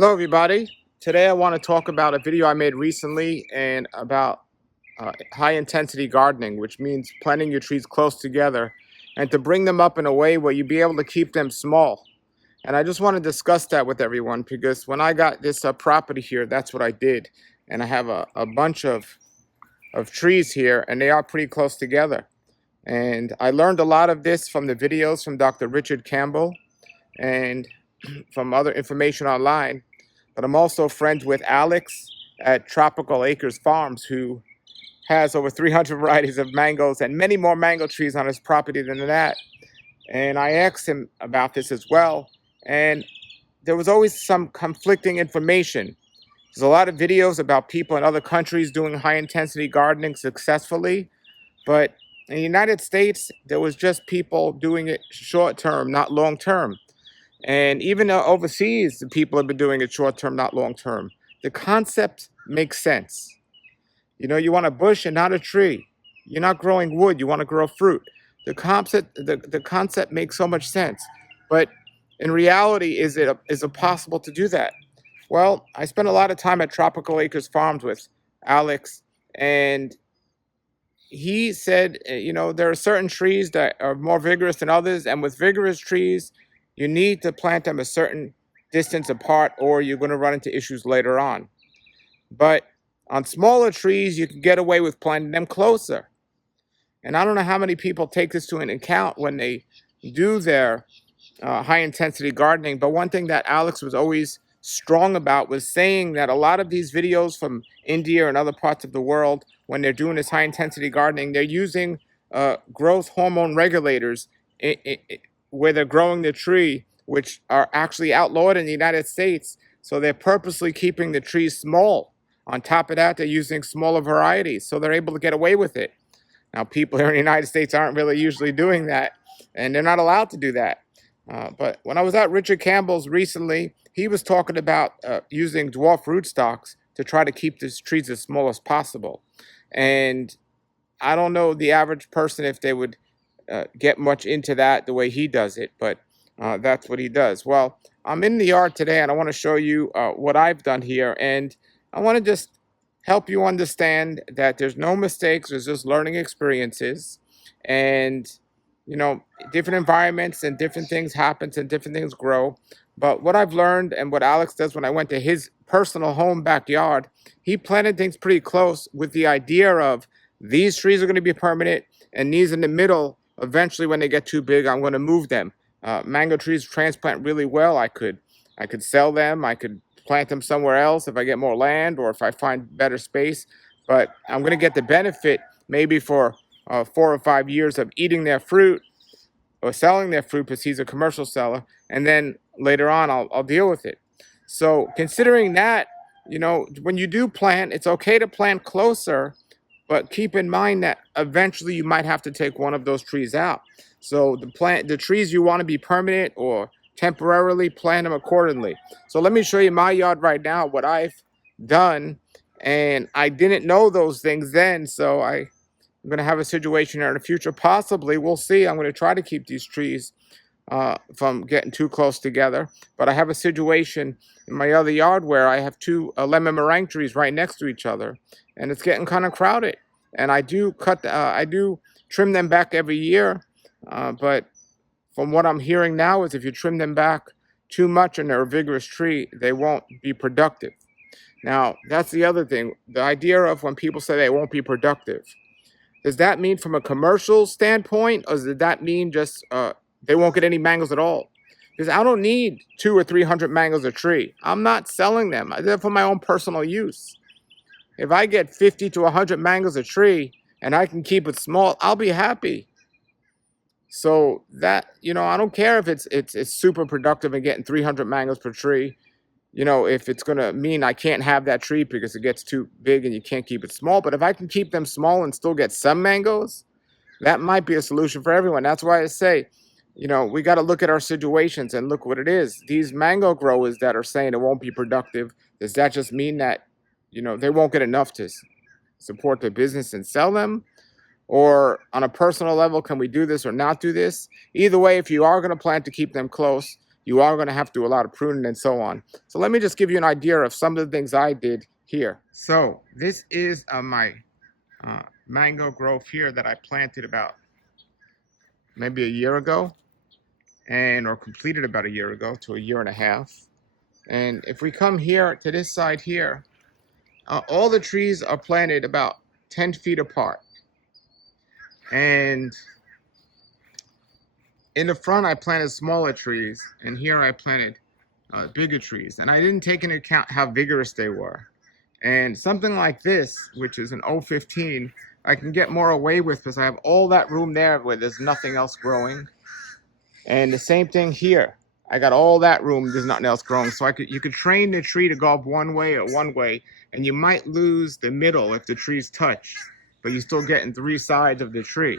Hello, everybody. Today I want to talk about a video I made recently and about high intensity gardening, which means planting your trees close together and to bring them up in a way where you be able to keep them small. And I just want to discuss that with everyone because when I got this property here, that's what I did. And I have a bunch of trees here and they are pretty close together. And I learned a lot of this from the videos from Dr. Richard Campbell and from other information online. But I'm also friends with Alex at Tropical Acres Farms, who has over 300 varieties of mangoes and many more mango trees on his property than that. And I asked him about this as well. And there was always some conflicting information. There's a lot of videos about people in other countries doing high intensity gardening successfully. But in the United States, there was just people doing it short term, not long term. And even overseas, the people have been doing it short term, not long term. The concept makes sense. You want a bush and not a tree. You're not growing wood, you want to grow fruit. The concept makes so much sense. But in reality, is it possible to do that? Well, I spent a lot of time at Tropical Acres Farms with Alex, and he said, there are certain trees that are more vigorous than others, and with vigorous trees, you need to plant them a certain distance apart or you're going to run into issues later on. But on smaller trees, you can get away with planting them closer. And I don't know how many people take this to an account when they do their high intensity gardening. But one thing that Alex was always strong about was saying that a lot of these videos from India and other parts of the world, when they're doing this high intensity gardening, they're using growth hormone regulators where they're growing the tree, which are actually outlawed in the United States. So they're purposely keeping the trees small. On top of that, they're using smaller varieties, so they're able to get away with it. Now, people here in the United States aren't really usually doing that, and they're not allowed to do that. But when I was at Richard Campbell's recently, he was talking about using dwarf rootstocks to try to keep these trees as small as possible. And I don't know the average person if they would get much into that the way he does it, but that's what he does. Well, I'm in the yard today and I want to show you what I've done here, and I want to just help you understand that there's no mistakes, there's just learning experiences, and different environments and different things happen and different things grow. But what I've learned and what Alex does, when I went to his personal home backyard, he planted things pretty close with the idea of these trees are going to be permanent and these in the middle, eventually when they get too big, I'm going to move them. Mango trees transplant really well. I could sell them. I could plant them somewhere else if I get more land or if I find better space. But I'm going to get the benefit maybe for 4 or 5 years of eating their fruit or selling their fruit because he's a commercial seller. And then later on, I'll deal with it. So considering that, when you do plant, it's okay to plant closer, but keep in mind that eventually you might have to take one of those trees out. So the trees you want to be permanent or temporarily, plant them accordingly. So let me show you my yard right now, what I've done. And I didn't know those things then, so I'm going to have a situation here in the future. Possibly, we'll see. I'm going to try to keep these trees from getting too close together. But I have a situation in my other yard where I have 2 lemon meringue trees right next to each other, and it's getting kind of crowded. And I do trim them back every year. But from what I'm hearing now is if you trim them back too much and they're a vigorous tree, they won't be productive. Now, that's the other thing. The idea of when people say they won't be productive, does that mean from a commercial standpoint, or does that mean just they won't get any mangoes at all? Because I don't need 200 or 300 mangoes a tree. I'm not selling them. They're for my own personal use. If I get 50 to 100 mangoes a tree and I can keep it small, I'll be happy. So that, I don't care if it's super productive and getting 300 mangoes per tree. If it's going to mean I can't have that tree because it gets too big and you can't keep it small. But if I can keep them small and still get some mangoes, that might be a solution for everyone. That's why I say, we got to look at our situations and look what it is. These mango growers that are saying it won't be productive, does that just mean that, they won't get enough to support their business and sell them? Or on a personal level, can we do this or not do this? Either way, if you are going to plan to keep them close, you are going to have to do a lot of pruning and so on. So let me just give you an idea of some of the things I did here. So this is my mango grove here that I planted about maybe a year ago, or completed about a year ago to a year and a half. And if we come here to this side here, all the trees are planted about 10 feet apart. And in the front, I planted smaller trees, and here I planted bigger trees. And I didn't take into account how vigorous they were. And something like this, which is an 015, I can get more away with because I have all that room there where there's nothing else growing. And the same thing here. I got all that room, there's nothing else growing. So you could train the tree to go up one way or one way, and you might lose the middle if the trees touch, but you're still getting 3 sides of the tree.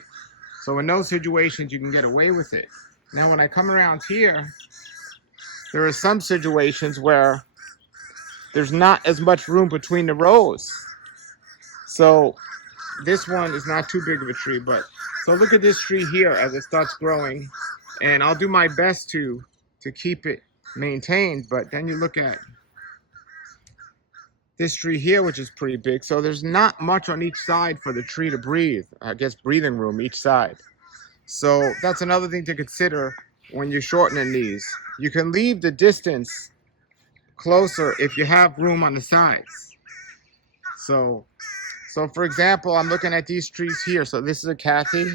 So in those situations, you can get away with it. Now, when I come around here, there are some situations where there's not as much room between the rows. So this one is not too big of a tree, but so look at this tree here as it starts growing, and I'll do my best to keep it maintained. But then you look at this tree here, which is pretty big. So there's not much on each side for the tree to breathe. I guess breathing room each side. So that's another thing to consider when you're shortening these. You can leave the distance closer if you have room on the sides. So for example, I'm looking at these trees here. So this is a Kathy.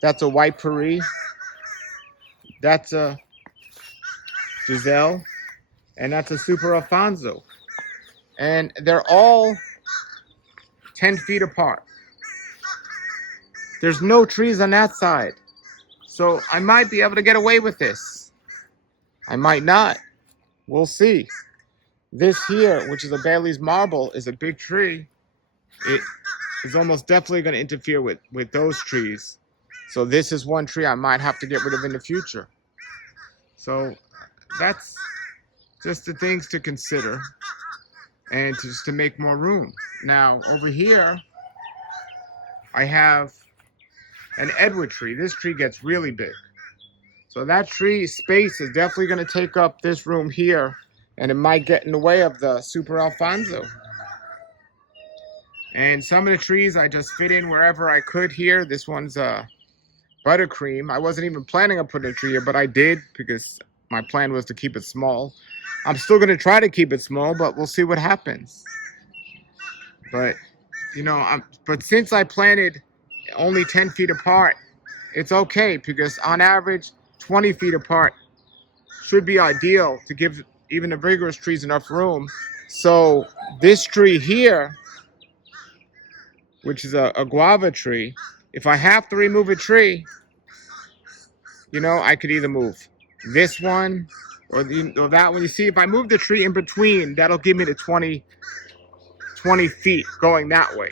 That's a white Paris. That's a Giselle. And that's a Super Alfonso. And they're all 10 feet apart. There's no trees on that side. So I might be able to get away with this. I might not. We'll see. This here, which is a Bailey's Marble, is a big tree. It is almost definitely going to interfere with those trees. So this is one tree I might have to get rid of in the future. So that's just the things to consider, and just to make more room. Now over here, I have an Edward tree. This tree gets really big. So that tree space is definitely going to take up this room here, and it might get in the way of the Super Alfonso. And some of the trees I just fit in wherever I could here. This one's buttercream. I wasn't even planning on putting a tree here, but I did because my plan was to keep it small. I'm still going to try to keep it small, but we'll see what happens. But, you know, but since I planted only 10 feet apart, it's okay, because on average, 20 feet apart should be ideal to give even the vigorous trees enough room. So this tree here, which is a guava tree, if I have to remove a tree, you know, I could either move this one or that one. You see, if I move the tree in between, that'll give me the 20 feet going that way.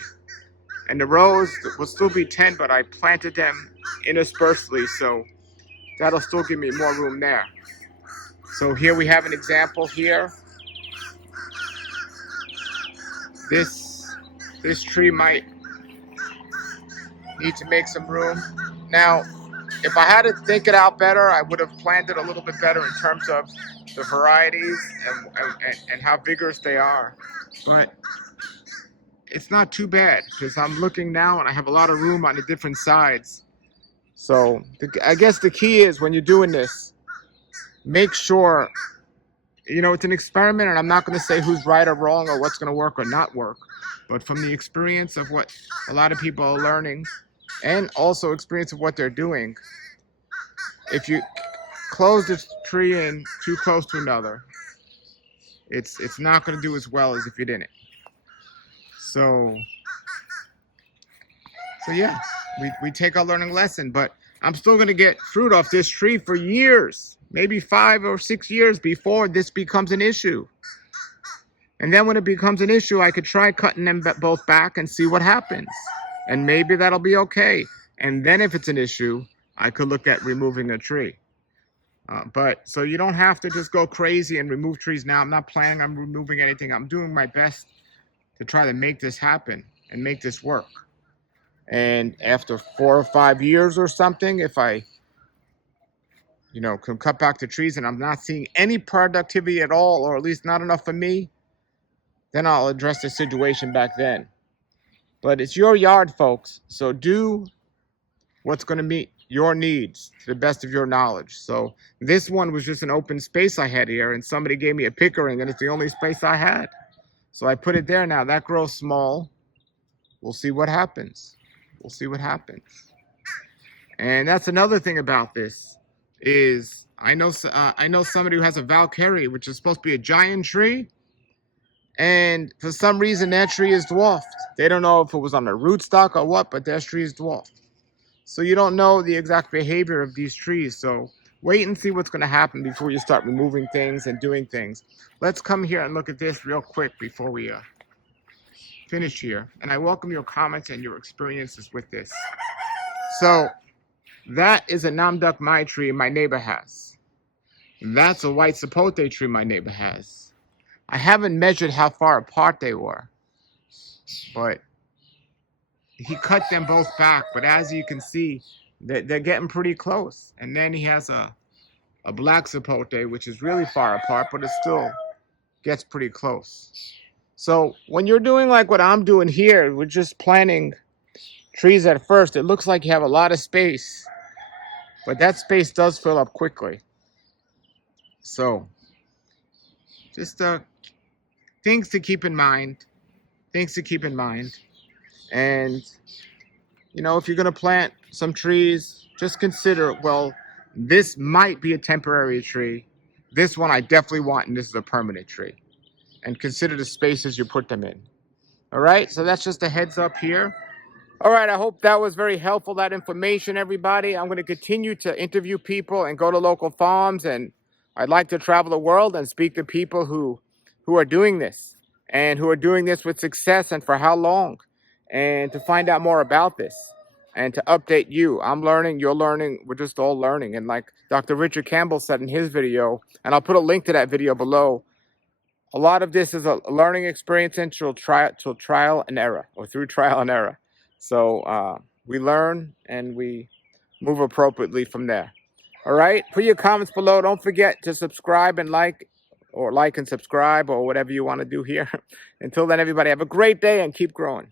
And the rows will still be 10, but I planted them interspersely, so that'll still give me more room there. So here we have an example here. This tree might need to make some room. Now, if I had to think it out better, I would have planted a little bit better in terms of the varieties and how vigorous they are. But it's not too bad, because I'm looking now and I have a lot of room on the different sides. So I guess the key is, when you're doing this, make sure, you know, it's an experiment, and I'm not going to say who's right or wrong or what's going to work or not work. But from the experience of what a lot of people are learning, and also experience of what they're doing, if you close this tree in too close to another, it's not going to do as well as if you didn't. So yeah, we take our learning lesson, but I'm still going to get fruit off this tree for years, maybe 5 or 6 years before this becomes an issue. And then when it becomes an issue, I could try cutting them both back and see what happens. And maybe that'll be okay. And then if it's an issue, I could look at removing a tree. But so you don't have to just go crazy and remove trees now. I'm not planning on removing anything. I'm doing my best to try to make this happen and make this work. And after 4 or 5 years or something, if I can cut back the trees and I'm not seeing any productivity at all, or at least not enough for me, then I'll address the situation back then. But it's your yard, folks. So do what's going to meet your needs to the best of your knowledge. So this one was just an open space I had here, and somebody gave me a pickering, and it's the only space I had. So I put it there now. That grows small. We'll see what happens. We'll see what happens. And that's another thing about this is I know somebody who has a Valkyrie, which is supposed to be a giant tree, and for some reason that tree is dwarfed. They don't know if it was on the rootstock or what, but that tree is dwarfed. So you don't know the exact behavior of these trees. So wait and see what's going to happen before you start removing things and doing things. Let's come here and look at this real quick before we finish here. And I welcome your comments and your experiences with this. So that is a Namduk Mai tree my neighbor has. That's a white sapote tree my neighbor has. I haven't measured how far apart they were, but he cut them both back. But as you can see, they're getting pretty close. And then he has a black sapote, which is really far apart, but it still gets pretty close. So when you're doing like what I'm doing here, we're just planting trees at first. It looks like you have a lot of space, but that space does fill up quickly. So just things to keep in mind. Things to keep in mind. And, if you're going to plant some trees, just consider, well, this might be a temporary tree. This one I definitely want, and this is a permanent tree. And consider the spaces you put them in. All right, so that's just a heads up here. All right, I hope that was very helpful, that information, everybody. I'm going to continue to interview people and go to local farms, and I'd like to travel the world and speak to people who are doing this and who are doing this with success and for how long, and to find out more about this and to update you. I'm learning, you're learning, we're just all learning. And like Dr. Richard Campbell said in his video, and I'll put a link to that video below, a lot of this is a learning experience and through trial and error, or through trial and error. So we learn and we move appropriately from there. All right, put your comments below. Don't forget to subscribe and like and subscribe, or whatever you want to do here. Until then, everybody, have a great day and keep growing.